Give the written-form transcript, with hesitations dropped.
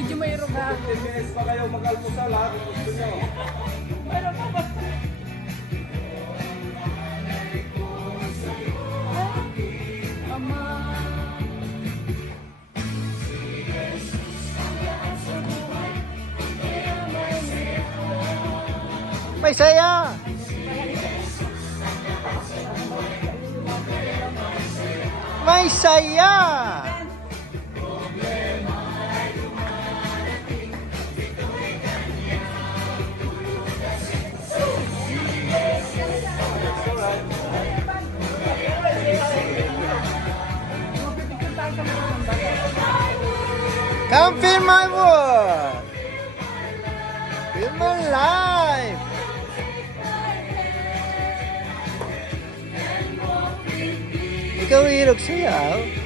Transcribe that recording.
Medyo mayroon ha. 10 minutes pa kayo mag-almusal ha, kung gusto nyo. Mayroon pa ba? Ama. May saya! May saya! Come feel my world! Feel my life! Ikaw hirog sayaw.